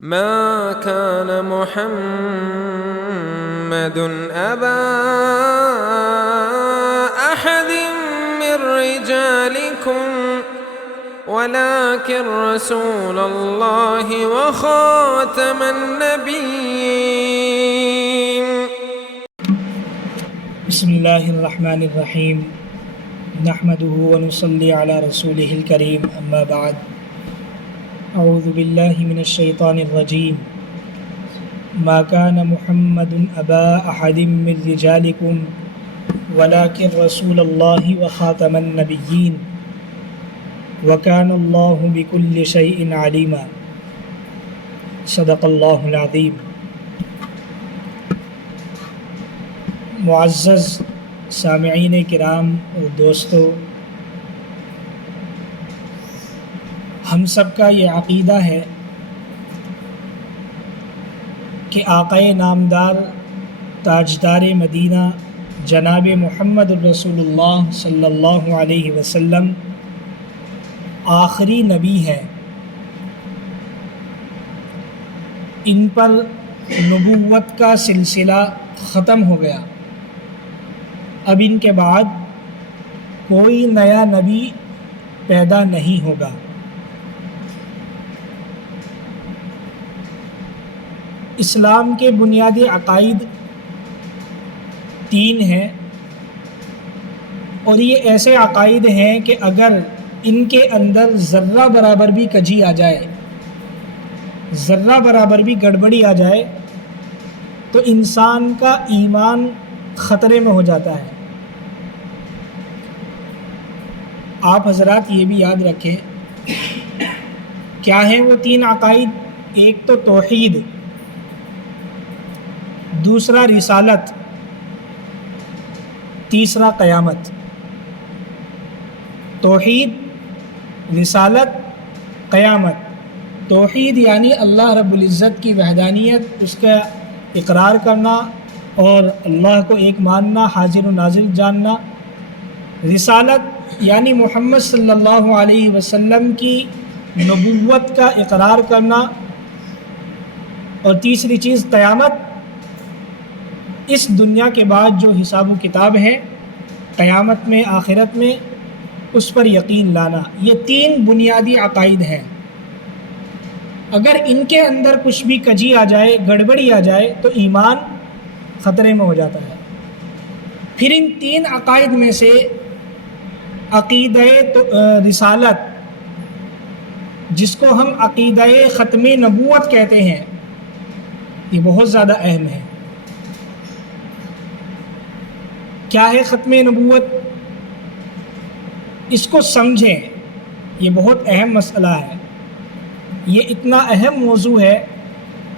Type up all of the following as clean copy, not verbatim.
ما كان محمد أبا أحد من رجالكم ولكن رسول الله وخاتم النبيين. بسم اللہ الرحمن الرحیم نحمده ونصلی علی رسوله الکریم اما بعد اعوذ باللہ من الشیطان الرجیم ما كان محمد ابا احد من رجالکم ولكن رسول اللہ وخاتم النبیین وكان اللہ بكل شیء علیما. صدق اللہ العظیم. معزز سامعین کرام اور دوستو، ہم سب کا یہ عقیدہ ہے کہ آقائے نامدار تاجدار مدینہ جناب محمد الرسول اللہ صلی اللہ علیہ وسلم آخری نبی ہے. ان پر نبوت کا سلسلہ ختم ہو گیا. اب ان کے بعد کوئی نیا نبی پیدا نہیں ہوگا. اسلام کے بنیادی عقائد 3 ہیں، اور یہ ایسے عقائد ہیں کہ اگر ان کے اندر ذرہ برابر بھی کجی آ جائے، ذرہ برابر بھی گڑبڑی آ جائے، تو انسان کا ایمان خطرے میں ہو جاتا ہے. آپ حضرات یہ بھی یاد رکھیں، کیا ہیں وہ 3 عقائد؟ ایک تو توحید، دوسرا رسالت، تیسرا قیامت. توحید، رسالت، قیامت. توحید یعنی اللہ رب العزت کی وحدانیت، اس کا اقرار کرنا اور اللہ کو ایک ماننا، حاضر و ناظر جاننا. رسالت یعنی محمد صلی اللہ علیہ وسلم کی نبوت کا اقرار کرنا. اور تیسری چیز قیامت، اس دنیا کے بعد جو حساب و کتاب ہے قیامت میں، آخرت میں، اس پر یقین لانا. یہ 3 بنیادی عقائد ہیں. اگر ان کے اندر کچھ بھی کجی آ جائے، گڑبڑی آ جائے، تو ایمان خطرے میں ہو جاتا ہے. پھر ان 3 عقائد میں سے عقیدہ رسالت، جس کو ہم عقیدہ ختم نبوت کہتے ہیں، یہ بہت زیادہ اہم ہے. کیا ہے ختم نبوت؟ اس کو سمجھیں، یہ بہت اہم مسئلہ ہے. یہ اتنا اہم موضوع ہے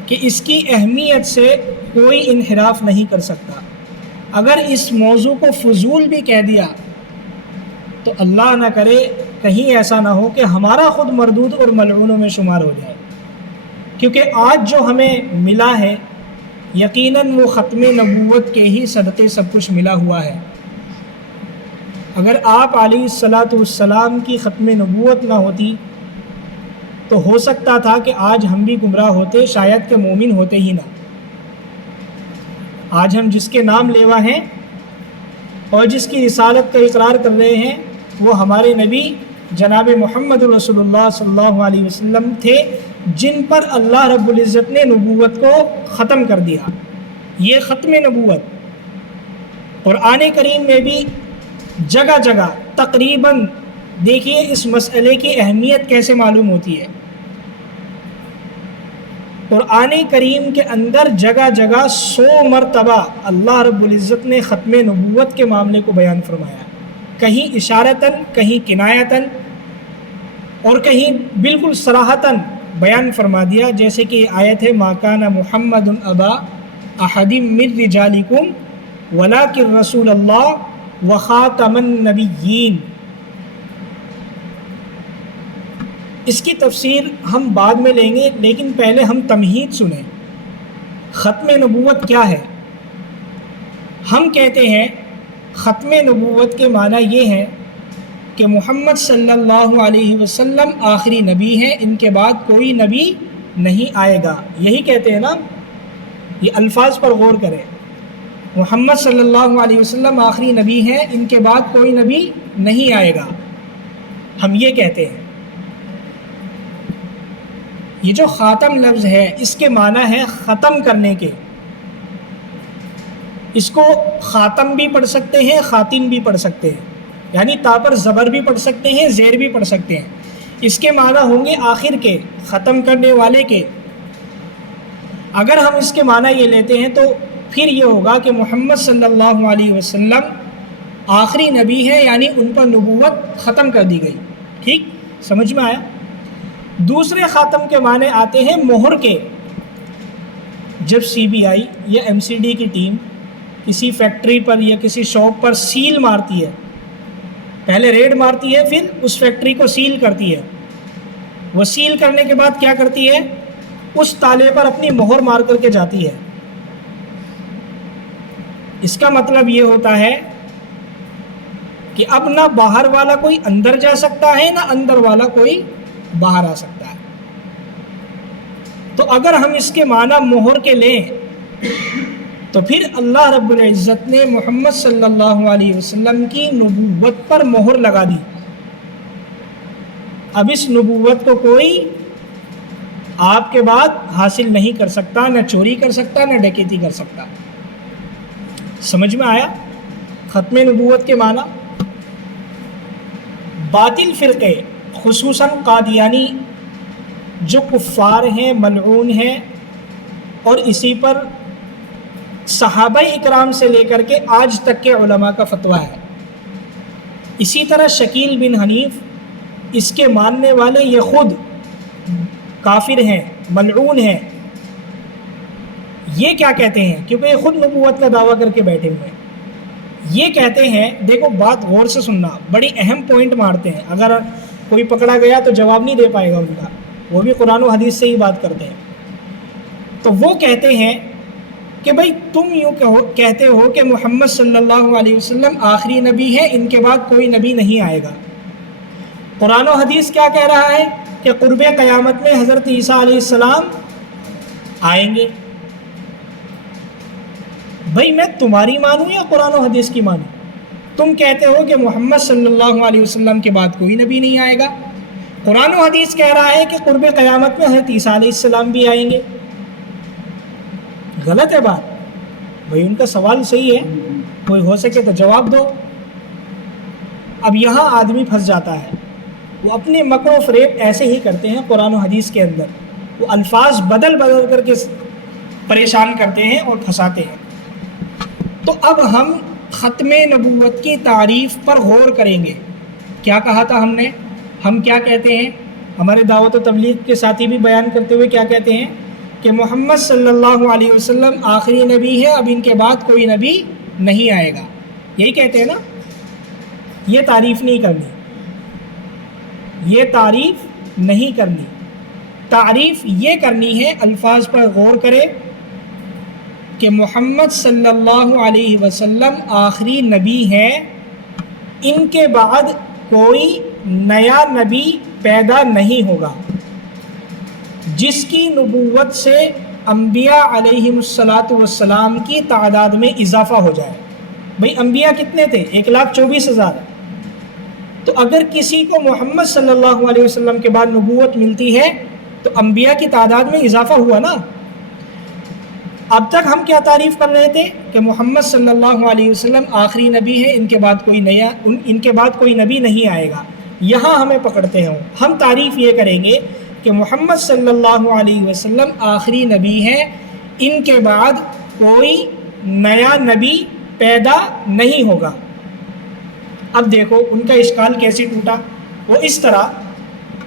کہ اس کی اہمیت سے کوئی انحراف نہیں کر سکتا. اگر اس موضوع کو فضول بھی کہہ دیا تو اللہ نہ کرے کہیں ایسا نہ ہو کہ ہمارا خود مردود اور ملعونوں میں شمار ہو جائے. کیونکہ آج جو ہمیں ملا ہے یقیناً وہ ختم نبوت کے ہی صدقے سب کچھ ملا ہوا ہے. اگر آپ علیہ الصلاۃ والسلام کی ختم نبوت نہ ہوتی تو ہو سکتا تھا کہ آج ہم بھی گمراہ ہوتے، شاید کہ مومن ہوتے ہی نہ. آج ہم جس کے نام لیوا ہیں اور جس کی رسالت کا اقرار کر رہے ہیں وہ ہمارے نبی جناب محمد رسول اللہ صلی اللہ علیہ وسلم تھے، جن پر اللہ رب العزت نے نبوت کو ختم کر دیا. یہ ختم نبوت قرآن کریم میں بھی جگہ جگہ تقریباً، دیکھیے اس مسئلے کی اہمیت کیسے معلوم ہوتی ہے. قرآن کریم کے اندر جگہ جگہ 100 مرتبہ اللہ رب العزت نے ختم نبوت کے معاملے کو بیان فرمایا. کہیں اشارتاً، کہیں کنایتاً، اور کہیں بالکل صراحتاً بیان فرما دیا. جیسے کہ آیت ہے ما کان محمد ابا احد من رجالکم ولکن رسول اللہ وخاتم النبیین. اس کی تفسیر ہم بعد میں لیں گے، لیکن پہلے ہم تمہید سنیں. ختم نبوت کیا ہے؟ ہم کہتے ہیں ختم نبوت کے معنی یہ ہے کہ محمد صلی اللہ علیہ وسلم آخری نبی ہیں، ان کے بعد کوئی نبی نہیں آئے گا. یہی کہتے ہیں نا, یہ الفاظ پر غور کریں. محمد صلی اللہ علیہ وسلم آخری نبی ہیں, ان کے بعد کوئی نبی نہیں آئے گا, ہم یہ کہتے ہیں. یہ جو خاتم لفظ ہے اس کے معنی ہے ختم کرنے کے. اس کو خاتم بھی پڑھ سکتے ہیں, خاتم بھی پڑھ سکتے ہیں, یعنی تا پر زبر بھی پڑھ سکتے ہیں, زیر بھی پڑھ سکتے ہیں. اس کے معنی ہوں گے آخر کے, ختم کرنے والے کے. اگر ہم اس کے معنی یہ لیتے ہیں تو پھر یہ ہوگا کہ محمد صلی اللہ علیہ وسلم آخری نبی ہے, یعنی ان پر نبوت ختم کر دی گئی. ٹھیک سمجھ میں آیا؟ دوسرے خاتم کے معنی آتے ہیں مہر کے. جب سی بی آئی یا ایم سی ڈی کی ٹیم کسی فیکٹری پر یا کسی شاپ پر سیل مارتی ہے, پہلے ریڈ مارتی ہے, پھر اس فیکٹری کو سیل کرتی ہے. وہ سیل کرنے کے بعد کیا کرتی ہے, اس تالے پر اپنی مہر مار کر کے جاتی ہے. اس کا مطلب یہ ہوتا ہے کہ اب نہ باہر والا کوئی اندر جا سکتا ہے, نہ اندر والا کوئی باہر آ سکتا ہے. تو اگر ہم اس کے معنی مہر کے لیں تو پھر اللہ رب العزت نے محمد صلی اللہ علیہ وسلم کی نبوت پر مہر لگا دی. اب اس نبوت کو کوئی آپ کے بعد حاصل نہیں کر سکتا, نہ چوری کر سکتا, نہ ڈکیتی کر سکتا. سمجھ میں آیا ختم نبوت کے معنی؟ باطل فرقے خصوصاً قادیانی جو کفار ہیں, ملعون ہیں, اور اسی پر صحابہ اکرام سے لے کر کے آج تک کے علماء کا فتویٰ ہے. اسی طرح شکیل بن حنیف, اس کے ماننے والے یہ خود کافر ہیں, ملعون ہیں. یہ کیا کہتے ہیں, کیونکہ یہ خود نبوت کا دعویٰ کر کے بیٹھے ہوئے ہیں. یہ کہتے ہیں, دیکھو بات غور سے سننا, بڑی اہم پوائنٹ مارتے ہیں. اگر کوئی پکڑا گیا تو جواب نہیں دے پائے گا ان کا, وہ بھی قرآن و حدیث سے ہی بات کرتے ہیں. تو وہ کہتے ہیں کہ بھائی تم یوں کہتے ہو کہ محمد صلی اللہ علیہ وسلم آخری نبی ہے, ان کے بعد کوئی نبی نہیں آئے گا. قرآن و حدیث کیا کہہ رہا ہے کہ قرب قیامت میں حضرت عیسیٰ علیہ السلام آئیں گے. بھائی میں تمہاری مانوں یا قرآن و حدیث کی مانوں؟ تم کہتے ہو کہ محمد صلی اللہ علیہ وسلم کے بعد کوئی نبی نہیں آئے گا. قرآن و حدیث کہہ رہا ہے کہ قرب قیامت میں حضرت عیسیٰ علیہ السلام بھی آئیں گے. غلط ہے بات. بھائی ان کا سوال صحیح ہے, کوئی ہو سکے تو جواب دو. اب یہاں آدمی پھنس جاتا ہے, وہ اپنے مکر و فریب ایسے ہی کرتے ہیں قرآن و حدیث کے اندر. وہ الفاظ بدل بدل کر کے پریشان کرتے ہیں اور پھنساتے ہیں. تو اب ہم ختم نبوت کی تعریف پر غور کریں گے. کیا کہا تھا ہم نے؟ ہم کیا کہتے ہیں, ہمارے دعوت و تبلیغ کے ساتھی بھی بیان کرتے ہوئے کیا کہتے ہیں کہ محمد صلی اللہ علیہ وسلم آخری نبی ہے, اب ان کے بعد کوئی نبی نہیں آئے گا. یہی کہتے ہیں نا. یہ تعریف نہیں کرنی, یہ تعریف نہیں کرنی. تعریف یہ کرنی ہے, الفاظ پر غور کرے کہ محمد صلی اللہ علیہ وسلم آخری نبی ہیں, ان کے بعد کوئی نیا نبی پیدا نہیں ہوگا جس کی نبوت سے انبیاء علیہم الصلاۃ کی تعداد میں اضافہ ہو جائے. بھئی انبیاء کتنے تھے؟ 1,24,000. تو اگر کسی کو محمد صلی اللہ علیہ وسلم کے بعد نبوت ملتی ہے تو انبیاء کی تعداد میں اضافہ ہوا نا. اب تک ہم کیا تعریف کر رہے تھے کہ محمد صلی اللہ علیہ وسلم آخری نبی ہے, ان کے بعد کوئی نبی نہیں آئے گا. یہاں ہمیں پکڑتے ہیں. ہم تعریف یہ کریں گے کہ محمد صلی اللہ علیہ وسلم آخری نبی ہے, ان کے بعد کوئی نیا نبی پیدا نہیں ہوگا. اب دیکھو ان کا اشکال کیسے ٹوٹا. وہ اس طرح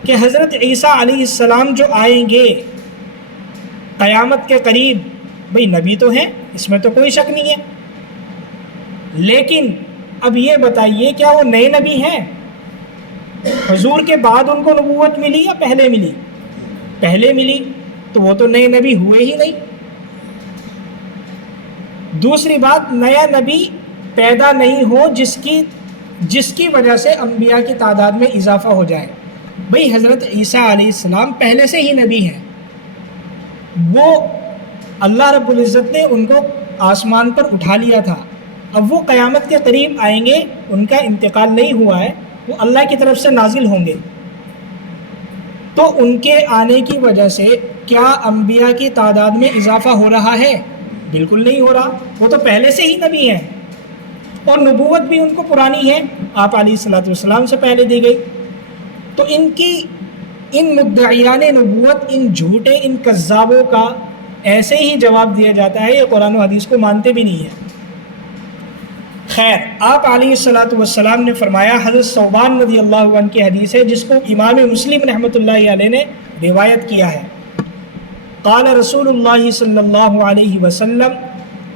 کہ حضرت عیسیٰ علیہ السلام جو آئیں گے قیامت کے قریب, بھئی نبی تو ہیں, اس میں تو کوئی شک نہیں ہے, لیکن اب یہ بتائیے کیا وہ نئے نبی ہیں؟ حضور کے بعد ان کو نبوت ملی یا پہلے ملی؟ پہلے ملی, تو وہ تو نئے نبی ہوئے ہی نہیں. دوسری بات, نیا نبی پیدا نہیں ہو جس کی وجہ سے انبیاء کی تعداد میں اضافہ ہو جائے. بھئی حضرت عیسیٰ علیہ السلام پہلے سے ہی نبی ہیں, وہ اللہ رب العزت نے ان کو آسمان پر اٹھا لیا تھا، اب وہ قیامت کے قریب آئیں گے، ان کا انتقال نہیں ہوا ہے، وہ اللہ کی طرف سے نازل ہوں گے، تو ان کے آنے کی وجہ سے کیا انبیاء کی تعداد میں اضافہ ہو رہا ہے؟ بالکل نہیں ہو رہا، وہ تو پہلے سے ہی نبی ہیں، اور نبوت بھی ان کو پرانی ہے، آپ علیہ الصلوۃ والسلام سے پہلے دی گئی۔ تو ان مدعیان نبوت، ان جھوٹے، ان کذابوں کا ایسے ہی جواب دیا جاتا ہے، یہ قرآن و حدیث کو مانتے بھی نہیں ہیں۔ خیر، آپ علیہ الصلوۃ والسلام نے فرمایا، حضرت ثوبان رضی اللہ عنہ کی حدیث ہے جس کو امام مسلم رحمۃ اللہ علیہ نے روایت کیا ہے، قال رسول اللہ صلی اللہ علیہ وسلم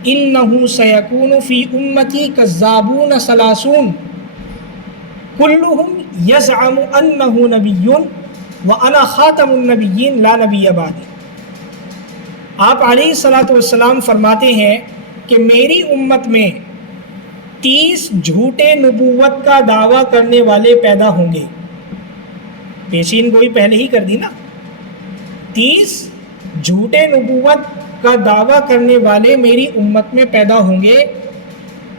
انہ سیکون فی امتی کذابون ثلاثون کلہم یزعم انہ نبی وانا خاتم النبیین لا نبی بعدی۔ آپ علیہ الصلوۃ والسلام فرماتے ہیں کہ میری امت میں 30 جھوٹے نبوت کا دعویٰ کرنے والے پیدا ہوں گے، پیشین گوئی پہلے ہی کر دی نا، 30 جھوٹے نبوت کا دعویٰ کرنے والے میری امت میں پیدا ہوں گے،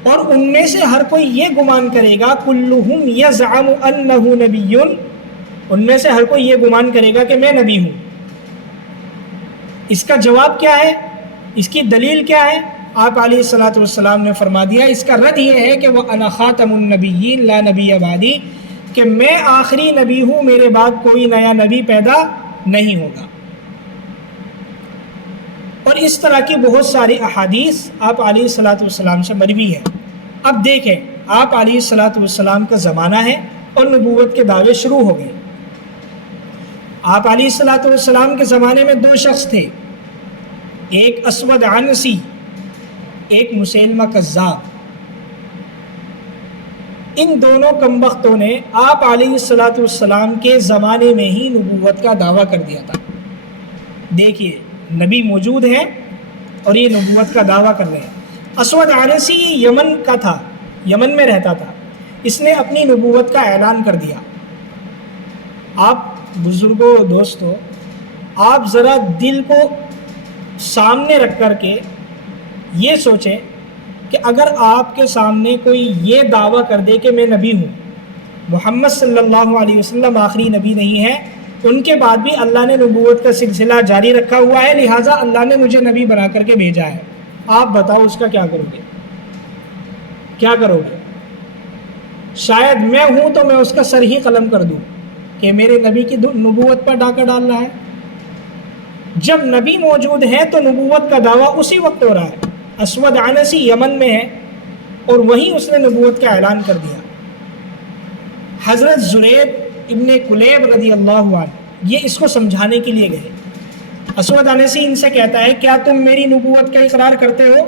اور ان میں سے ہر کوئی یہ گمان کرے گا، کلہم یزعم انہ نبی، ان میں سے ہر کوئی یہ گمان کرے گا کہ میں نبی ہوں۔ اس کا جواب کیا ہے؟ اس کی دلیل کیا ہے؟ آپ علیہ الصلوۃ والسلام نے فرما دیا، اس کا رد یہ ہے کہ وَأَنَا خَاتَمُ النَّبِيِّينَ لَا نَبِيَّ بَعْدِي، کہ میں آخری نبی ہوں، میرے بعد کوئی نیا نبی پیدا نہیں ہوگا۔ اور اس طرح کی بہت ساری احادیث آپ علیہ الصلوۃ والسلام سے مروی ہے۔ اب دیکھیں، آپ علیہ الصلوۃ والسلام کا زمانہ ہے اور نبوت کے دعوے شروع ہو گئے۔ آپ علیہ الصلوۃ والسلام کے زمانے میں 2 شخص تھے، ایک اسود عنسی، ایک مسیلمہ کذاب۔ ان دونوں کمبختوں نے آپ علیہ الصلوۃ والسلام کے زمانے میں ہی نبوت کا دعویٰ کر دیا تھا۔ دیکھیے، نبی موجود ہیں اور یہ نبوت کا دعویٰ کر رہے ہیں۔ اسود عنسی یمن کا تھا، یمن میں رہتا تھا، اس نے اپنی نبوت کا اعلان کر دیا۔ آپ بزرگوں، دوستو، آپ ذرا دل کو سامنے رکھ کر کے یہ سوچیں کہ اگر آپ کے سامنے کوئی یہ دعویٰ کر دے کہ میں نبی ہوں، محمد صلی اللہ علیہ وسلم آخری نبی نہیں ہے، ان کے بعد بھی اللہ نے نبوت کا سلسلہ جاری رکھا ہوا ہے، لہٰذا اللہ نے مجھے نبی بنا کر کے بھیجا ہے، آپ بتاؤ اس کا کیا کرو گے؟ کیا کرو گے؟ شاید میں ہوں تو میں اس کا سر ہی قلم کر دوں کہ میرے نبی کی نبوت پر ڈاکہ ڈال رہا ہے۔ جب نبی موجود ہے تو نبوت کا دعویٰ اسی وقت ہو رہا ہے۔ اسود عنسی یمن میں ہے اور وہیں اس نے نبوت کا اعلان کر دیا۔ حضرت زریب ابن کلیب رضی اللہ عنہ یہ اس کو سمجھانے کے لیے گئے۔ اسود عنسی ان سے کہتا ہے، کیا تم میری نبوت کا اقرار کرتے ہو؟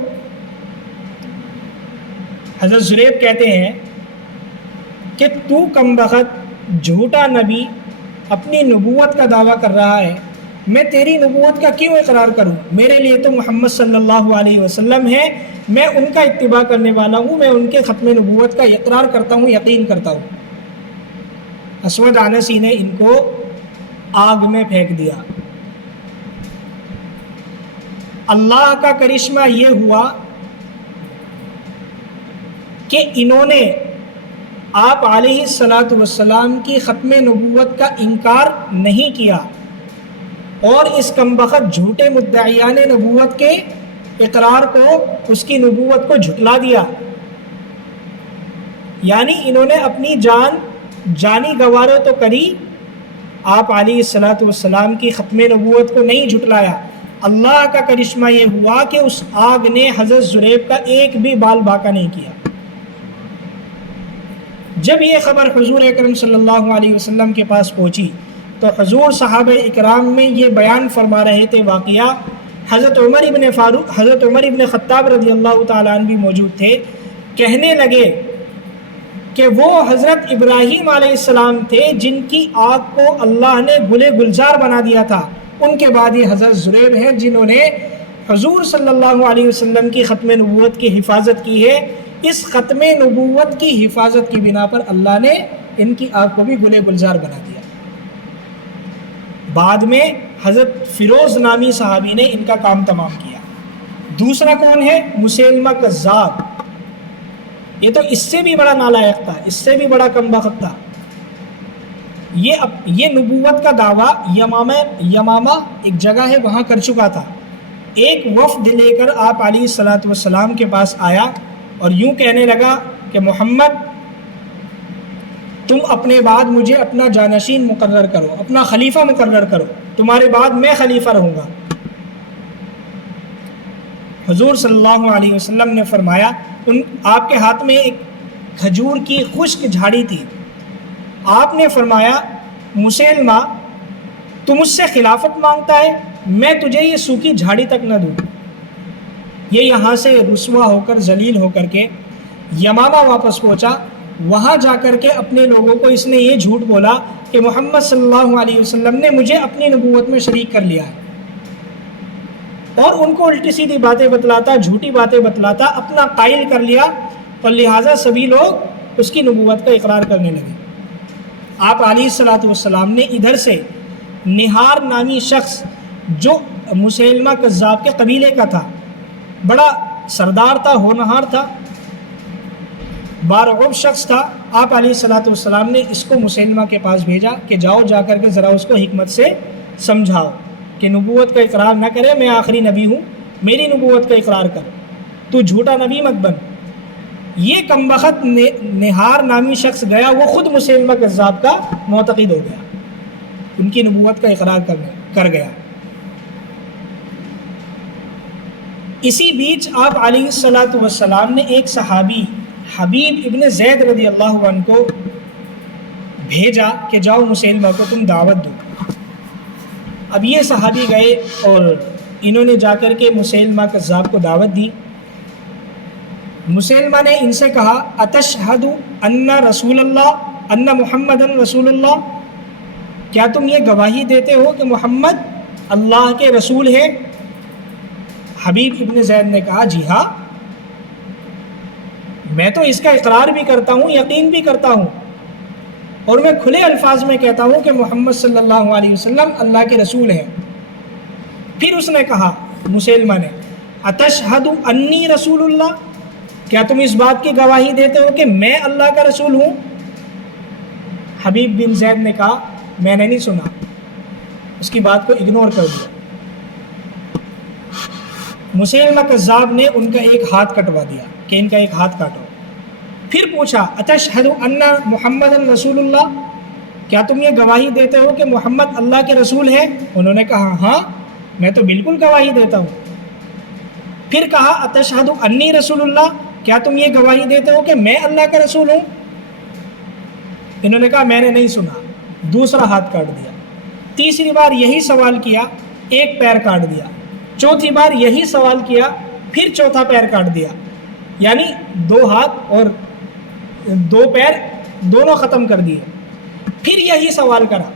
حضرت زریب کہتے ہیں کہ تو کمبخت، جھوٹا نبی اپنی نبوت کا دعویٰ کر رہا ہے، میں تیری نبوت کا کیوں اقرار کروں؟ میرے لیے تو محمد صلی اللہ علیہ وسلم ہے، میں ان کا اتباع کرنے والا ہوں، میں ان کے ختم نبوت کا اقرار کرتا ہوں، یقین کرتا ہوں۔ اسود عنسی نے ان کو آگ میں پھینک دیا۔ اللہ کا کرشمہ یہ ہوا کہ انہوں نے آپ علیہ الصلوۃ والسلام کی ختم نبوت کا انکار نہیں کیا، اور اس کمبخت جھوٹے مدعیان نبوت کے اقرار کو، اس کی نبوت کو جھٹلا دیا۔ یعنی انہوں نے اپنی جانی گوارو تو کری، آپ علیہ الصلوۃ والسلام کی ختم نبوت کو نہیں جھٹلایا۔ اللہ کا کرشمہ یہ ہوا کہ اس آگ نے حضرت زریب کا ایک بھی بال باقا نہیں کیا۔ جب یہ خبر حضور اکرم صلی اللہ علیہ وسلم کے پاس پہنچی تو حضور صحابہ اکرام میں یہ بیان فرما رہے تھے واقعہ۔ حضرت عمر ابن خطاب رضی اللہ تعالیٰ عنہ بھی موجود تھے، کہنے لگے کہ وہ حضرت ابراہیم علیہ السلام تھے جن کی آگ کو اللہ نے گلے گلزار بنا دیا تھا، ان کے بعد یہ حضرت زریب ہیں جنہوں نے حضور صلی اللہ علیہ وسلم کی ختم نبوت کی حفاظت کی ہے۔ اس ختم نبوت کی حفاظت کی بنا پر اللہ نے ان کی آگ کو بھی گلے گلزار بنا دیا۔ بعد میں حضرت فیروز نامی صحابی نے ان کا کام تمام کیا۔ دوسرا کون ہے؟ مسیلمہ کذاب، یہ تو اس سے بھی بڑا نالائق تھا، اس سے بھی بڑا کم بخت تھا۔ یہ نبوت کا دعویٰ یمامہ ایک جگہ ہے وہاں کر چکا تھا۔ ایک وفد لے کر آپ علیہ الصلاۃ والسلام کے پاس آیا اور یوں کہنے لگا کہ محمد تم اپنے بعد مجھے اپنا جانشین مقرر کرو، اپنا خلیفہ مقرر کرو، تمہارے بعد میں خلیفہ رہوں گا۔ حضور صلی اللہ علیہ وسلم نے فرمایا، آپ کے ہاتھ میں ایک کھجور کی خشک جھاڑی تھی، آپ نے فرمایا مسیلمہ تو مجھ سے خلافت مانگتا ہے، میں تجھے یہ سوکھی جھاڑی تک نہ دوں۔ یہ یہاں سے رسوا ہو کر ذلیل ہو کر کے یمامہ واپس پہنچا، وہاں جا کر کے اپنے لوگوں کو اس نے یہ جھوٹ بولا کہ محمد صلی اللہ علیہ وسلم نے مجھے اپنی نبوت میں شریک کر لیا ہے، اور ان کو الٹی سیدھی باتیں بتلاتا، جھوٹی باتیں بتلاتا اپنا قائل کر لیا، اور لہٰذا سبھی لوگ اس کی نبوت کا اقرار کرنے لگے۔ آپ علیہ الصلاۃ والسلام نے ادھر سے نہار نامی شخص جو مسیلمہ کذاب کے قبیلے کا تھا، بڑا سردار تھا، ہونہار تھا، بارعب شخص تھا، آپ علیہ الصلاۃ والسلام نے اس کو مسیلمہ کے پاس بھیجا کہ جاؤ جا کر کے ذرا اس کو حکمت سے سمجھاؤ کہ نبوت کا اقرار نہ کرے، میں آخری نبی ہوں، میری نبوت کا اقرار کر، تو جھوٹا نبی مت بن۔ یہ کمبخت نہار نامی شخص گیا، وہ خود مسیلمہ کذاب کا معتقد ہو گیا، ان کی نبوت کا اقرار کر گیا۔ اسی بیچ آپ علیہ الصلاۃ والسلام نے ایک صحابی حبیب ابن زید رضی اللہ عنہ کو بھیجا کہ جاؤ مسیلمہ کو تم دعوت دو۔ اب یہ صحابی گئے اور انہوں نے جا کر کے مسیلمہ کذاب کو دعوت دی۔ مسیلمہ نے ان سے کہا اتشہد ان رسول اللہ ان محمد رسول اللہ، کیا تم یہ گواہی دیتے ہو کہ محمد اللہ کے رسول ہے؟ حبیب ابن زید نے کہا جی ہاں، میں تو اس کا اقرار بھی کرتا ہوں، یقین بھی کرتا ہوں، اور میں کھلے الفاظ میں کہتا ہوں کہ محمد صلی اللہ علیہ وسلم اللہ کے رسول ہیں۔ پھر اس نے کہا مسیلمہ نے اتشہد انی رسول اللہ، کیا تم اس بات کی گواہی دیتے ہو کہ میں اللہ کا رسول ہوں؟ حبیب بن زید نے کہا میں نے نہیں سنا، اس کی بات کو اگنور کر دیا۔ مسیلمہ کذاب نے ان کا ایک ہاتھ کٹوا دیا کہ ان کا ایک ہاتھ کاٹو۔ پھر پوچھا اتشہد ان محمد رسول اللہ، کیا تم یہ گواہی دیتے ہو کہ محمد اللہ کے رسول ہے؟ انہوں نے کہا ہاں، میں تو بالکل گواہی دیتا ہوں۔ پھر کہا اتشہد انی رسول اللہ، کیا تم یہ گواہی دیتے ہو کہ میں اللہ کا رسول ہوں؟ انہوں نے کہا میں نے نہیں سنا، دوسرا ہاتھ کاٹ دیا۔ تیسری بار یہی سوال کیا، ایک پیر کاٹ دیا۔ چوتھی بار یہی سوال کیا، پھر چوتھا پیر کاٹ دیا، یعنی دو ہاتھ اور دو پیر دونوں ختم کر دیے۔ پھر یہی سوال کرا،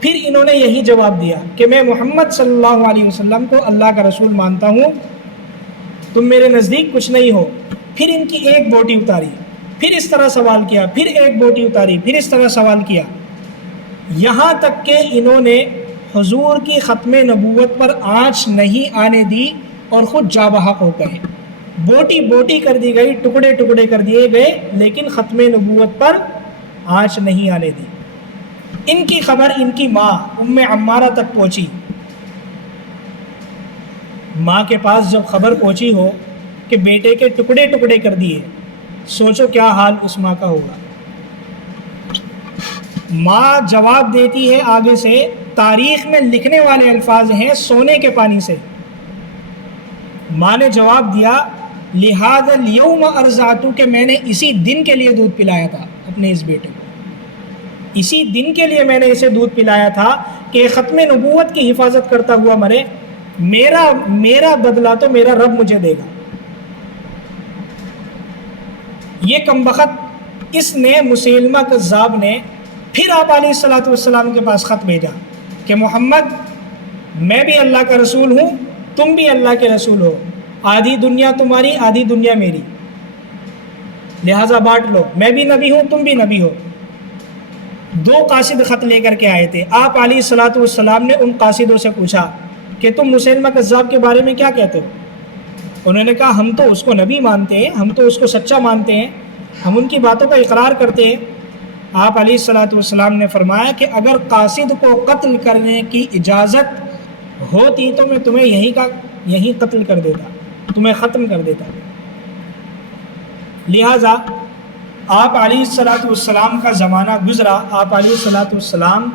پھر انہوں نے یہی جواب دیا کہ میں محمد صلی اللہ علیہ وسلم کو اللہ کا رسول مانتا ہوں، تم میرے نزدیک کچھ نہیں ہو۔ پھر ان کی ایک بوٹی اتاری، پھر اس طرح سوال کیا، پھر ایک بوٹی اتاری، پھر اس طرح سوال کیا، یہاں تک کہ انہوں نے حضور کی ختم نبوت پر آنچ نہیں آنے دی اور خود جا بحق ہو گئے۔ بوٹی بوٹی کر دی گئی، ٹکڑے ٹکڑے کر دیے گئے، لیکن ختم نبوت پر آنچ نہیں آنے دی۔ ان کی خبر ان کی ماں ام عمارہ تک پہنچی۔ ماں کے پاس جب خبر پہنچی ہو کہ بیٹے کے ٹکڑے ٹکڑے کر دیے، سوچو کیا حال اس ماں کا ہوگا۔ ماں جواب دیتی ہے آگے سے، تاریخ میں لکھنے والے الفاظ ہیں سونے کے پانی سے۔ ماں نے جواب دیا لہذا اليوم ارضعت، کہ میں نے اسی دن کے لیے دودھ پلایا تھا اپنے اس بیٹے کو، اسی دن کے لیے میں نے اسے دودھ پلایا تھا کہ ختم نبوت کی حفاظت کرتا ہوا مرے، میرا بدلہ تو میرا رب مجھے دے گا۔ یہ کمبخت اس نے مسیلمہ کذاب نے پھر آپ علیہ الصلاۃ والسلام کے پاس خط بھیجا کہ محمد میں بھی اللہ کا رسول ہوں، تم بھی اللہ کے رسول ہو، آدھی دنیا تمہاری آدھی دنیا میری، لہٰذا بانٹ لو، میں بھی نبی ہوں تم بھی نبی ہو۔ 2 قاصد خط لے کر کے آئے تھے. آپ علیہ الصلوۃ والسلام نے ان قاصدوں سے پوچھا کہ تم مسیلمہ کذاب کے بارے میں کیا کہتے ہو؟ انہوں نے کہا ہم تو اس کو نبی مانتے ہیں، ہم تو اس کو سچا مانتے ہیں، ہم ان کی باتوں کا اقرار کرتے ہیں. آپ علیہ الصلوۃ والسلام نے فرمایا کہ اگر قاصد کو قتل کرنے کی اجازت ہوتی تو میں تمہیں یہیں قتل کر دیتا، تمہیں ختم کر دیتا. لہٰذا آپ علیہ الصلوۃ والسلام کا زمانہ گزرا، آپ علیہ الصلوۃ والسلام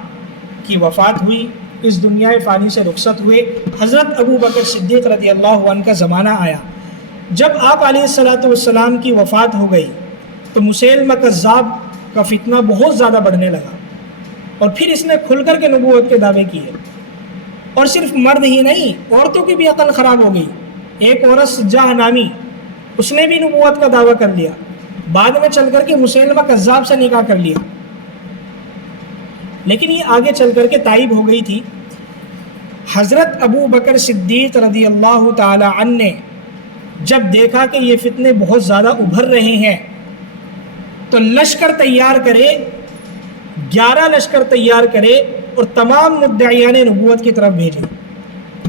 کی وفات ہوئی، اس دنیا فانی سے رخصت ہوئے. حضرت ابو بکر صدیق رضی اللہ عنہ کا زمانہ آیا. جب آپ علیہ الصلوۃ والسلام کی وفات ہو گئی تو مسیلمہ کذاب کا فتنہ بہت زیادہ بڑھنے لگا، اور پھر اس نے کھل کر کے نبوت کے دعوے کیے. اور صرف مرد ہی نہیں، عورتوں کی بھی عقل خراب ہو گئی. ایک عورت سجاہ نامی، اس نے بھی نبوت کا دعویٰ کر لیا، بعد میں چل کر کے مسیلمہ کذاب سے نکاح کر لیا. لیکن یہ آگے چل کر کے تائب ہو گئی تھی. حضرت ابو بکر صدیق رضی اللہ تعالی عنہ نے جب دیکھا کہ یہ فتنے بہت زیادہ ابھر رہے ہیں تو لشکر تیار کرے، 11 لشکر تیار کرے اور تمام مدعیان نبوت کی طرف بھیجے.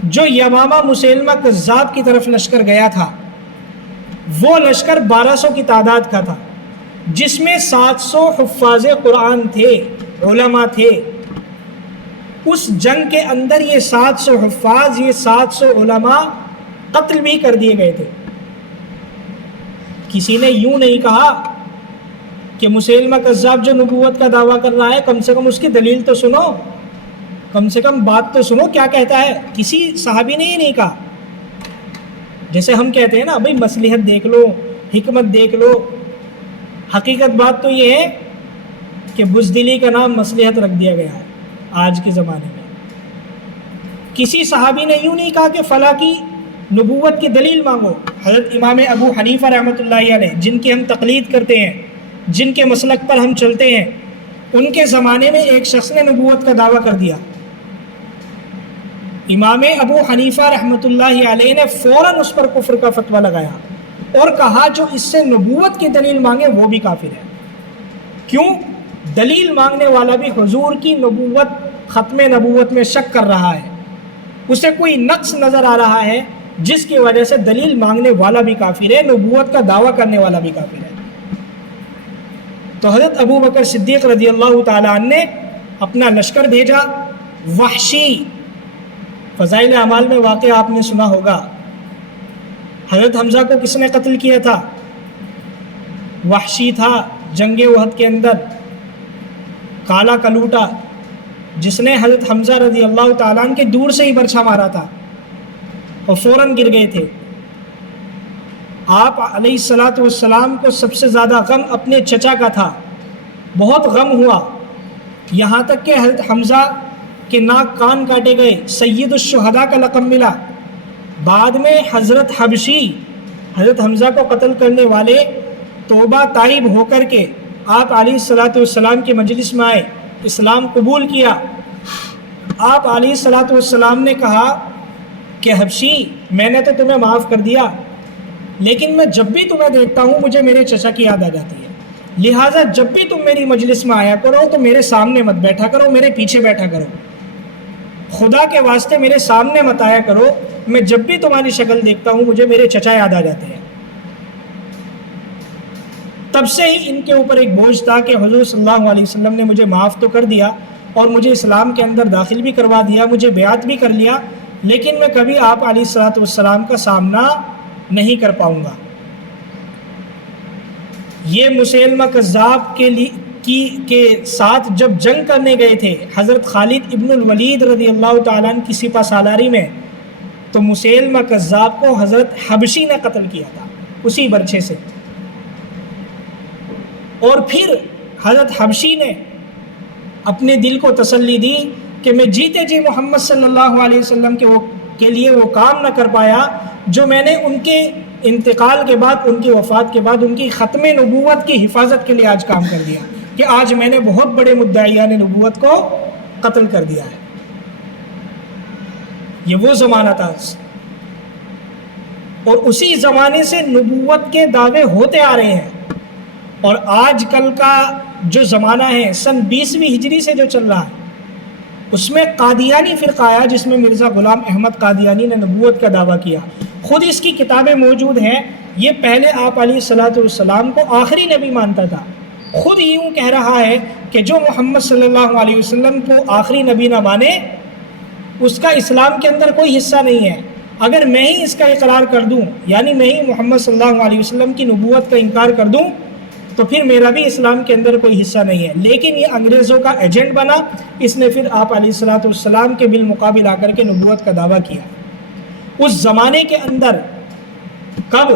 جو یمامہ مسیلمہ کذاب کی طرف لشکر گیا تھا وہ لشکر 1200 کی تعداد کا تھا، جس میں 700 حفاظ قرآن تھے، علماء تھے. اس جنگ کے اندر یہ 700 حفاظ، یہ 700 علماء قتل بھی کر دیے گئے تھے. کسی نے یوں نہیں کہا کہ مسیلمہ کذاب جو نبوت کا دعویٰ کر رہا ہے کم سے کم اس کی دلیل تو سنو، کم سے کم بات تو سنو کیا کہتا ہے. کسی صحابی نے یہ نہیں کہا. جیسے ہم کہتے ہیں نا بھائی مصلحت دیکھ لو، حکمت دیکھ لو. حقیقت بات تو یہ ہے کہ بزدلی کا نام مصلحت رکھ دیا گیا ہے آج کے زمانے میں. کسی صحابی نے یوں نہیں کہا کہ فلاں کی نبوت کی دلیل مانگو. حضرت امام ابو حنیفہ رحمۃ اللہ علیہ، جن کی ہم تقلید کرتے ہیں، جن کے مسلک پر ہم چلتے ہیں، ان کے زمانے میں ایک شخص نے نبوت کا دعویٰ کر دیا. امام ابو حنیفہ رحمۃ اللہ علیہ نے فوراً اس پر کفر کا فتویٰ لگایا اور کہا جو اس سے نبوت کی دلیل مانگے وہ بھی کافر ہے. کیوں؟ دلیل مانگنے والا بھی حضور کی نبوت، ختم نبوت میں شک کر رہا ہے، اسے کوئی نقص نظر آ رہا ہے جس کی وجہ سے دلیل مانگنے والا بھی کافر ہے، نبوت کا دعویٰ کرنے والا بھی کافر ہے. تو حضرت ابو بکر صدیق رضی اللہ تعالیٰ عنہ نے اپنا لشکر بھیجا. وحشی، فضائل اعمال میں واقعہ آپ نے سنا ہوگا. حضرت حمزہ کو کس نے قتل کیا تھا؟ وحشی تھا. جنگ احد کے اندر کالا کلوٹا، جس نے حضرت حمزہ رضی اللہ تعالیٰ عنہ کے دور سے ہی برچھا مارا تھا اور فوراً گر گئے تھے. آپ علیہ الصلوۃ والسلام کو سب سے زیادہ غم اپنے چچا کا تھا. بہت غم ہوا، یہاں تک کہ حضرت حمزہ کے ناک کان کاٹے گئے، سید الشہداء کا لقب ملا. بعد میں حضرت حبشی، حضرت حمزہ کو قتل کرنے والے، توبہ تائب ہو کر کے آپ علیہ الصلوۃ والسلام کی مجلس میں آئے، اسلام قبول کیا. آپ علیہ الصلوۃ والسلام نے کہا کہ حبشی، میں نے تو تمہیں معاف کر دیا، لیکن میں جب بھی تمہیں دیکھتا ہوں مجھے میرے چچا کی یاد آ جاتی ہے. لہٰذا جب بھی تم میری مجلس میں آیا کرو تو میرے سامنے مت بیٹھا کرو، میرے پیچھے بیٹھا کرو. خدا کے واسطے میرے سامنے مت آیا کرو، میں جب بھی تمہاری شکل دیکھتا ہوں مجھے میرے چچا یاد آ جاتے ہیں. تب سے ہی ان کے اوپر ایک بوجھ تھا کہ حضور صلی اللہ علیہ وسلم نے مجھے معاف تو کر دیا اور مجھے اسلام کے اندر داخل بھی کروا دیا، مجھے بیعت بھی کر لیا، لیکن میں کبھی آپ علیہ الصلوۃ والسلام کا سامنا نہیں کر پاؤں گا. یہ مسیلمہ کذاب کے ساتھ جب جنگ کرنے گئے تھے حضرت خالد ابن الولید رضی اللہ تعالیٰ عنہ کی سپہ سالاری میں، تو مسیلمہ کذاب کو حضرت حبشی نے قتل کیا تھا اسی برچھے سے. اور پھر حضرت حبشی نے اپنے دل کو تسلی دی کہ میں جیتے جی محمد صلی اللہ علیہ وسلم کے لیے وہ کام نہ کر پایا جو میں نے ان کے انتقال کے بعد، ان کی وفات کے بعد، ان کی ختم نبوت کی حفاظت کے لیے آج کام کر دیا، کہ آج میں نے بہت بڑے مدعیان نبوت کو قتل کر دیا ہے. یہ وہ زمانہ تھا اور اسی زمانے سے نبوت کے دعوے ہوتے آ رہے ہیں. اور آج کل کا جو زمانہ ہے سن 20ویں ہجری سے جو چل رہا ہے، اس میں قادیانی فرقہ آیا جس میں مرزا غلام احمد قادیانی نے نبوت کا دعویٰ کیا. خود اس کی کتابیں موجود ہیں. یہ پہلے آپ علیہ الصلوۃ والسلام کو آخری نبی مانتا تھا. خود یوں کہہ رہا ہے کہ جو محمد صلی اللہ علیہ وسلم کو آخری نبی نہ مانے اس کا اسلام کے اندر کوئی حصہ نہیں ہے. اگر میں ہی اس کا اقرار کر دوں، یعنی میں ہی محمد صلی اللہ علیہ وسلم کی نبوت کا انکار کر دوں، تو پھر میرا بھی اسلام کے اندر کوئی حصہ نہیں ہے. لیکن یہ انگریزوں کا ایجنٹ بنا، اس نے پھر آپ علیہ الصلوۃ والسلام کے بالمقابل آ کر کے نبوت کا دعویٰ کیا. اس زمانے کے اندر کب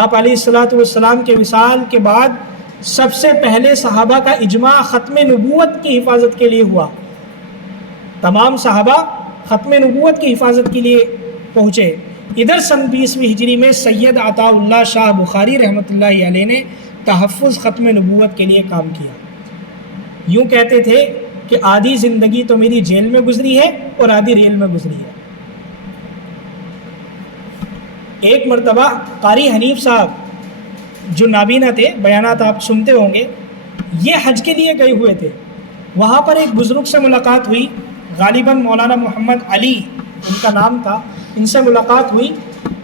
آپ علیہ الصلوۃ والسلام کے وصال کے بعد سب سے پہلے صحابہ کا اجماع ختم نبوت کی حفاظت کے لیے ہوا. تمام صحابہ ختم نبوت کی حفاظت کے لیے پہنچے. ادھر سن 20ویں ہجری میں سید عطا اللہ شاہ بخاری رحمۃ اللہ علیہ نے تحفظ ختم نبوت کے لیے کام کیا. یوں کہتے تھے کہ آدھی زندگی تو میری جیل میں گزری ہے اور آدھی ریل میں گزری ہے. ایک مرتبہ قاری حنیف صاحب جو نابینا تھے، بیانات آپ سنتے ہوں گے، یہ حج کے لیے گئے ہوئے تھے. وہاں پر ایک بزرگ سے ملاقات ہوئی، غالباً مولانا محمد علی ان کا نام تھا. ان سے ملاقات ہوئی.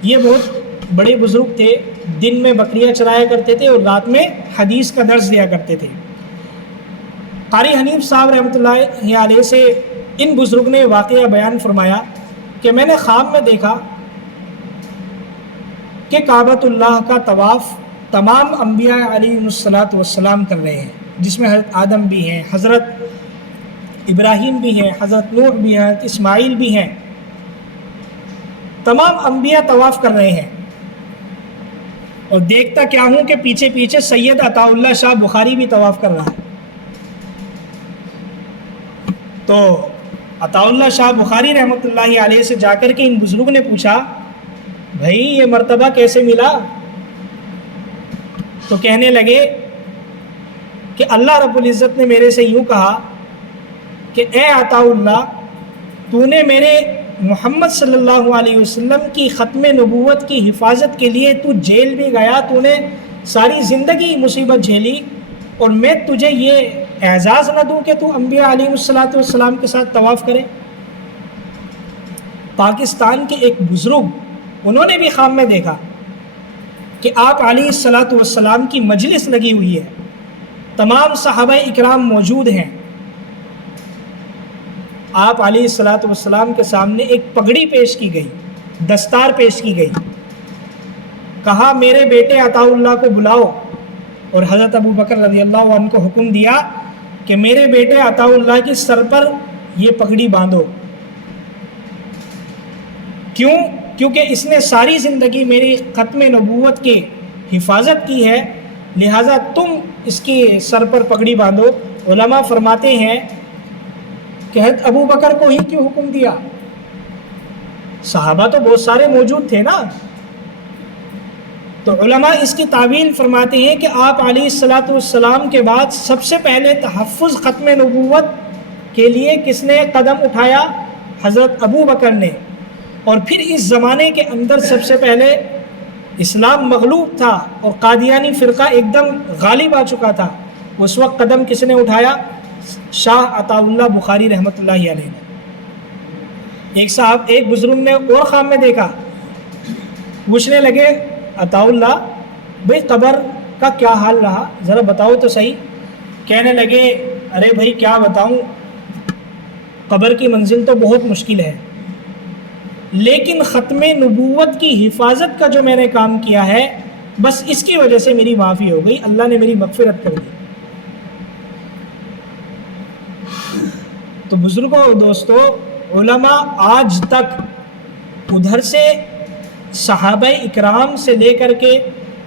یہ بہت بڑے بزرگ تھے، دن میں بکریاں چرایا کرتے تھے اور رات میں حدیث کا درس دیا کرتے تھے. قاری حنیف صاحب رحمۃ اللہ علیہ سے ان بزرگ نے واقعہ بیان فرمایا کہ میں نے خواب میں دیکھا کہ کعبۃ اللہ کا طواف تمام انبیاء علیہ الصلوۃ والسلام کر رہے ہیں، جس میں حضرت آدم بھی ہیں، حضرت ابراہیم بھی ہیں، حضرت نوح بھی ہیں، حضرت اسماعیل بھی ہیں. تمام انبیاء طواف کر رہے ہیں. اور دیکھتا کیا ہوں کہ پیچھے پیچھے سید عطا اللہ شاہ بخاری بھی طواف کر رہا ہے. تو عطا اللہ شاہ بخاری رحمۃ اللہ علیہ سے جا کر کے ان بزرگ نے پوچھا، بھائی یہ مرتبہ کیسے ملا؟ تو کہنے لگے کہ اللہ رب العزت نے میرے سے یوں کہا کہ اے عطا اللہ، تو نے میرے محمد صلی اللہ علیہ وسلم کی ختم نبوت کی حفاظت کے لیے تو جیل بھی گیا، تو نے ساری زندگی مصیبت جھیلی، اور میں تجھے یہ اعزاز نہ دوں کہ تو انبیاء علیہ الصلوۃ والسلام کے ساتھ طواف کرے. پاکستان کے ایک بزرگ، انہوں نے بھی خواب میں دیکھا کہ آپ علیہ الصلوۃ والسلام کی مجلس لگی ہوئی ہے، تمام صحابہ اکرام موجود ہیں. آپ علیہ الصلوۃ والسلام کے سامنے ایک پگڑی پیش کی گئی، دستار پیش کی گئی. کہا میرے بیٹے عطا اللہ کو بلاؤ، اور حضرت ابو بکر رضی اللہ عنہ کو حکم دیا کہ میرے بیٹے عطا اللہ کی سر پر یہ پگڑی باندھو. کیوں؟ کیونکہ اس نے ساری زندگی میری ختم نبوت کی حفاظت کی ہے، لہٰذا تم اس کی سر پر پگڑی باندھو. علماء فرماتے ہیں کہ حضرت ابو بکر کو ہی کیوں حکم دیا؟ صحابہ تو بہت سارے موجود تھے نا. تو علماء اس کی تعویل فرماتے ہیں کہ آپ علیہ الصلوۃ والسلام کے بعد سب سے پہلے تحفظ ختم نبوت کے لیے کس نے قدم اٹھایا؟ حضرت ابو بکر نے. اور پھر اس زمانے کے اندر سب سے پہلے اسلام مغلوب تھا اور قادیانی فرقہ ایک دم غالب آ چکا تھا. اس وقت قدم کس نے اٹھایا؟ شاہ عطا اللہ بخاری رحمۃ اللہ علیہ نے. ایک بزرگ نے اور خواب میں دیکھا، پوچھنے لگے عطا اللہ بھائی قبر کا کیا حال رہا، ذرا بتاؤ تو صحیح. کہنے لگے ارے بھائی کیا بتاؤں، قبر کی منزل تو بہت مشکل ہے، لیکن ختم نبوت کی حفاظت کا جو میں نے کام کیا ہے بس اس کی وجہ سے میری معافی ہو گئی، اللہ نے میری مغفرت کر دی. تو بزرگوں اور دوستو، علماء آج تک ادھر سے صحابہ اکرام سے لے کر کے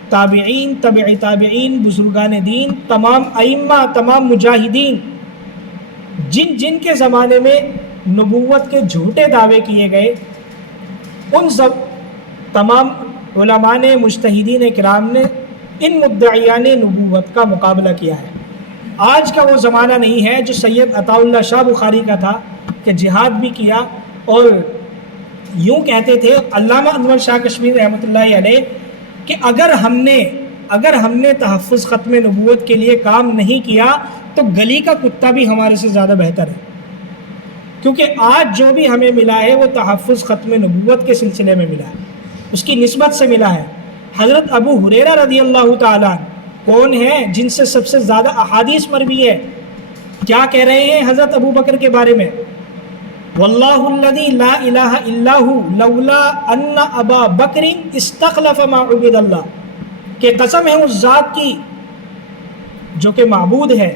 تابعین، تبع تابعین، بزرگان دین، تمام ائمہ، تمام مجاہدین، جن جن کے زمانے میں نبوت کے جھوٹے دعوے کیے گئے، ان سب تمام علماء نے، مجتہدین اکرام نے ان مدعیان نبوت کا مقابلہ کیا ہے. آج کا وہ زمانہ نہیں ہے جو سید عطا اللہ شاہ بخاری کا تھا کہ جہاد بھی کیا. اور یوں کہتے تھے علامہ انور شاہ کشمیری رحمۃ اللہ علیہ کہ اگر ہم نے اگر ہم نے تحفظ ختم نبوت کے لیے کام نہیں کیا تو گلی کا کتا بھی ہمارے سے زیادہ بہتر ہے، کیونکہ آج جو بھی ہمیں ملا ہے وہ تحفظ ختم نبوت کے سلسلے میں ملا ہے، اس کی نسبت سے ملا ہے۔ حضرت ابو ہریرہ رضی اللہ تعالیٰ کون ہیں جن سے سب سے زیادہ احادیث مروی ہے؟ کیا کہہ رہے ہیں حضرت ابو بکر کے بارے میں؟ واللہ الذی لا الہ الا ہو لولا ان ابا بکر استخلف ما عبد اللہ، کہ قسم ہے اس ذات کی جو کہ معبود ہے،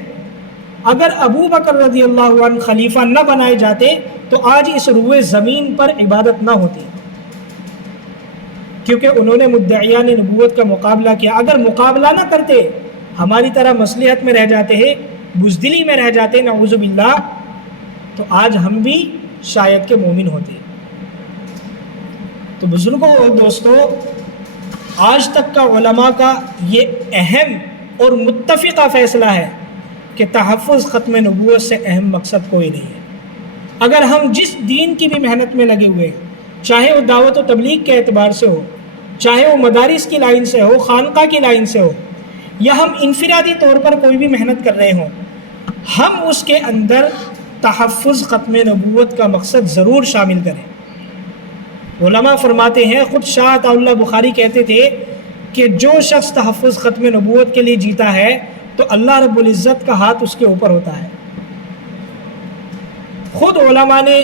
اگر ابو بکر رضی اللہ عنہ خلیفہ نہ بنائے جاتے تو آج اس روئے زمین پر عبادت نہ ہوتی، کیونکہ انہوں نے مدعیان نبوت کا مقابلہ کیا۔ اگر مقابلہ نہ کرتے، ہماری طرح مصلحت میں رہ جاتے ہیں، بزدلی میں رہ جاتے، نعوذ باللہ، تو آج ہم بھی شاید کے مومن ہوتے۔ تو بزرگوں اور دوستوں، آج تک کا علماء کا یہ اہم اور متفقہ فیصلہ ہے کہ تحفظ ختم نبوت سے اہم مقصد کوئی نہیں ہے۔ اگر ہم جس دین کی بھی محنت میں لگے ہوئے ہیں، چاہے وہ دعوت و تبلیغ کے اعتبار سے ہو، چاہے وہ مدارس کی لائن سے ہو، خانقاہ کی لائن سے ہو، یا ہم انفرادی طور پر کوئی بھی محنت کر رہے ہوں، ہم اس کے اندر تحفظ ختم نبوت کا مقصد ضرور شامل کریں۔ علماء فرماتے ہیں، خود شاہ عطا اللہ بخاری کہتے تھے کہ جو شخص تحفظ ختم نبوت کے لیے جیتا ہے تو اللہ رب العزت کا ہاتھ اس کے اوپر ہوتا ہے۔ خود علماء نے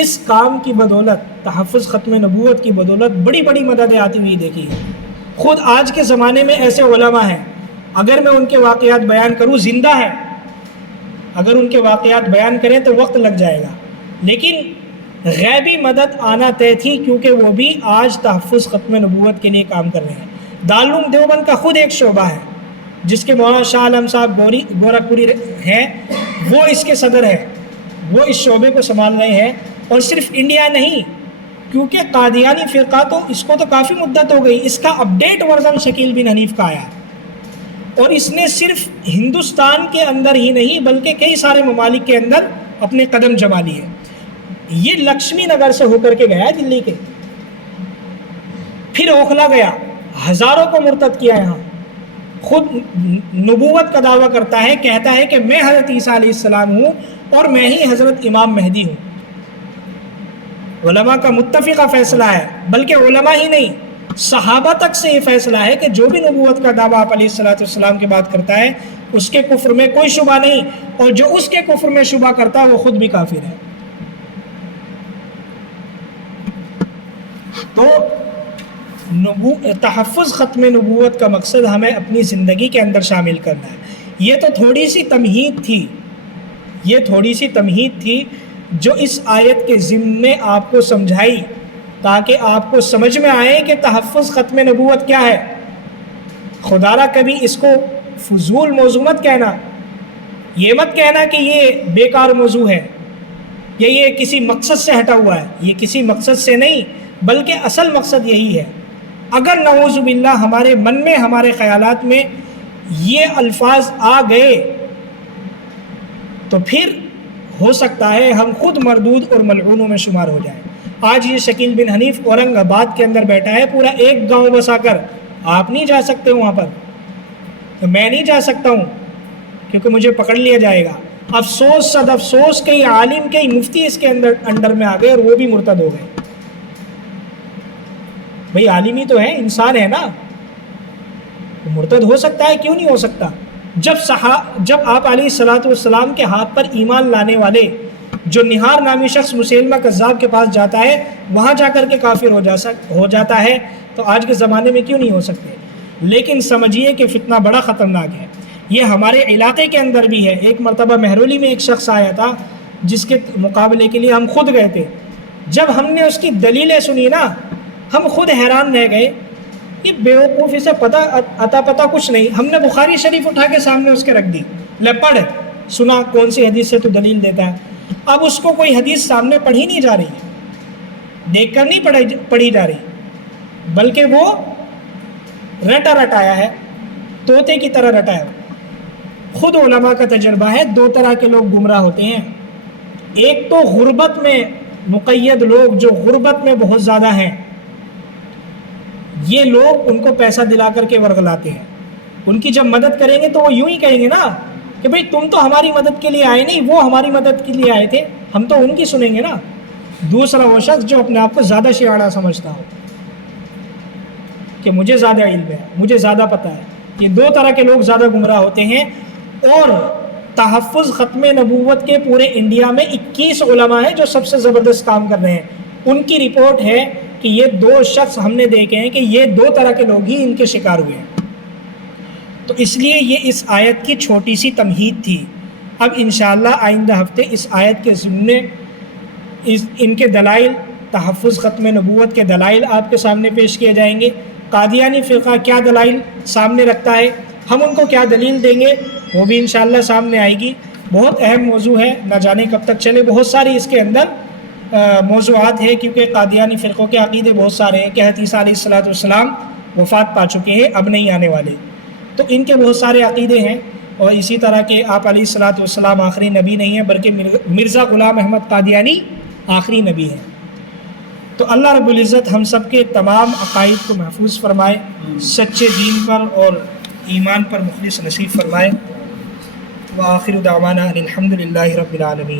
اس کام کی بدولت، تحفظ ختم نبوت کی بدولت، بڑی بڑی مددیں آتی ہوئی دیکھی ہے۔ خود آج کے زمانے میں ایسے علماء ہیں، اگر میں ان کے واقعات بیان کروں، زندہ ہیں، اگر ان کے واقعات بیان کریں تو وقت لگ جائے گا، لیکن غیبی مدد آنا طے تھی، کیونکہ وہ بھی آج تحفظ ختم نبوت کے لیے کام کر رہے ہیں۔ دارالعلوم دیوبند کا خود ایک شعبہ ہے جس کے مولانا شاہ عالم صاحب گورکھپوری ہیں، وہ اس کے صدر ہیں، وہ اس شعبے کو سنبھال رہے ہیں۔ اور صرف انڈیا نہیں، کیونکہ قادیانی فرقہ تو اس کو تو کافی مدت ہو گئی، اس کا اپڈیٹ ورژن شکیل بن حنیف کا آیا، اور اس نے صرف ہندوستان کے اندر ہی نہیں بلکہ کئی سارے ممالک کے اندر اپنے قدم جما لیے۔ یہ لکشمی نگر سے ہو کر کے گیا ہے دلی کے، پھر اوکھلا گیا، ہزاروں کو مرتد کیا یہاں، خود نبوت کا دعویٰ کرتا ہے، کہتا ہے کہ میں حضرت عیسیٰ علیہ السلام ہوں اور میں ہی حضرت امام مہدی ہوں۔ علماء کا متفقہ فیصلہ ہے، بلکہ علماء ہی نہیں، صحابہ تک سے یہ فیصلہ ہے کہ جو بھی نبوت کا دعویٰ آپ علیہ السلام کی بات کرتا ہے اس کے کفر میں کوئی شبہ نہیں، اور جو اس کے کفر میں شبہ کرتا ہے وہ خود بھی کافر ہے۔ تو تحفظ ختم نبوت کا مقصد ہمیں اپنی زندگی کے اندر شامل کرنا ہے۔ یہ تو تھوڑی سی تمہید تھی جو اس آیت کے ضمن میں آپ کو سمجھائی، تاکہ آپ کو سمجھ میں آئے کہ تحفظ ختم نبوت کیا ہے۔ خدا را کبھی اس کو فضول موضوع مت کہنا، یہ مت کہنا کہ یہ بیکار موضوع ہے یا یہ کسی مقصد سے ہٹا ہوا ہے، یہ کسی مقصد سے نہیں بلکہ اصل مقصد یہی ہے۔ اگر نعوذ باللہ ہمارے من میں، ہمارے خیالات میں یہ الفاظ آ گئے تو پھر ہو سکتا ہے ہم خود مردود اور ملعونوں میں شمار ہو جائیں۔ آج یہ شکیل بن حنیف اورنگ آباد کے اندر بیٹھا ہے، پورا ایک گاؤں بسا کر، آپ نہیں جا سکتے وہاں پر، تو میں نہیں جا سکتا ہوں کیونکہ مجھے پکڑ لیا جائے گا۔ افسوس صد افسوس، کئی عالم کئی مفتی اس کے انڈر میں آ گئے اور وہ بھی مرتد ہو گئے۔ بھئی عالم ہی تو ہے، انسان ہے نا، مرتد ہو سکتا ہے، کیوں نہیں ہو سکتا؟ جب آپ علیہ السلام کے ہاتھ پر ایمان لانے والے جو نہار نامی شخص مسیلمہ کذاب کے پاس جاتا ہے، وہاں جا کر کے کافر ہو جاتا ہے، تو آج کے زمانے میں کیوں نہیں ہو سکتے؟ لیکن سمجھیے کہ فتنہ بڑا خطرناک ہے، یہ ہمارے علاقے کے اندر بھی ہے۔ ایک مرتبہ مہرولی میں ایک شخص آیا تھا جس کے مقابلے کے لیے ہم خود گئے تھے۔ جب ہم نے اس کی دلیلیں سنی نا، ہم خود حیران رہ گئے، یہ بیوقوفی سے پتہ کچھ نہیں۔ ہم نے بخاری شریف اٹھا کے سامنے اس کے رکھ دی، لے پڑھ، سنا کون سی حدیث سے تو دلیل دیتا ہے۔ اب اس کو کوئی حدیث سامنے پڑھی نہیں جا رہی، دیکھ کر نہیں پڑھی جا رہی، بلکہ وہ رٹایا ہے، طوطے کی طرح رٹا ہے۔ خود علماء کا تجربہ ہے، دو طرح کے لوگ گمراہ ہوتے ہیں، ایک تو غربت میں مقید لوگ جو غربت میں بہت زیادہ ہیں، یہ لوگ ان کو پیسہ دلا کر کے ورغلاتے ہیں. ان کی جب مدد کریں گے تو وہ یوں ہی کہیں گے نا کہ بھئی تم تو ہماری مدد کے لیے آئے نہیں، وہ ہماری مدد کے لیے آئے تھے، ہم تو ان کی سنیں گے نا. دوسرا وہ شخص جو اپنے آپ کو زیادہ شیانہ سمجھتا ہو کہ مجھے زیادہ علم ہے، مجھے زیادہ پتہ ہے. یہ دو طرح کے لوگ زیادہ گمراہ ہوتے ہیں. اور تحفظ ختم نبوت کے پورے انڈیا میں 21 علماء ہیں جو سب سے زبردست کام کر رہے ہیں. ان کی رپورٹ ہے کہ یہ دو شخص ہم نے دیکھے ہیں کہ یہ دو طرح کے لوگ ہی ان کے شکار ہوئے ہیں. تو اس لیے یہ اس آیت کی چھوٹی سی تمہید تھی. اب انشاءاللہ آئندہ ہفتے اس آیت کے ضمن ان کے دلائل، تحفظ ختم نبوت کے دلائل آپ کے سامنے پیش کیے جائیں گے. قادیانی فرقہ کیا دلائل سامنے رکھتا ہے، ہم ان کو کیا دلیل دیں گے، وہ بھی انشاءاللہ سامنے آئے گی. بہت اہم موضوع ہے، نہ جانے کب تک چلے. بہت ساری اس کے اندر موضوعات ہیں، کیونکہ قادیانی فرقوں کے عقیدے بہت سارے ہیں کہ حضرت عیسیٰ علیہ السلام وفات پا چکے ہیں، اب نہیں آنے والے. تو ان کے بہت سارے عقیدے ہیں. اور اسی طرح کہ آپ علیہ السلام آخری نبی نہیں ہیں، بلکہ مرزا غلام احمد قادیانی آخری نبی ہیں. تو اللہ رب العزت ہم سب کے تمام عقائد کو محفوظ فرمائے، سچے دین پر اور ایمان پر مخلص نصیب فرمائے. وآخر دعوانا ان الحمد للہ رب العالمین.